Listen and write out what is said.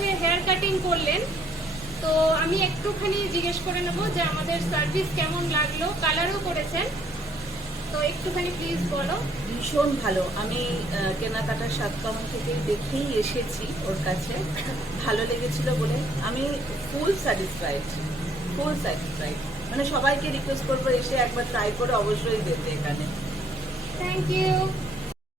যে hair cutting করলেন, তো আমি একটুখানি জিজ্ঞেস করে নেবো যে আমাদের সার্ভিস কেমন লাগলো। কালারও করেছেন, তো একটুখানি প্লিজ বলো। ভীষণ ভালো। আমি কেনাকাটার সাতকাহন থেকে দেখেই এসেছি ওর কাছে, ভালো লেগেছিল বলে আমি ফুল স্যাটিসফাইড। মানে সবাইকে রিকোয়েস্ট করবো এসে একবার ট্রাই করে অবশ্যই যেতে এখানে। Thank you.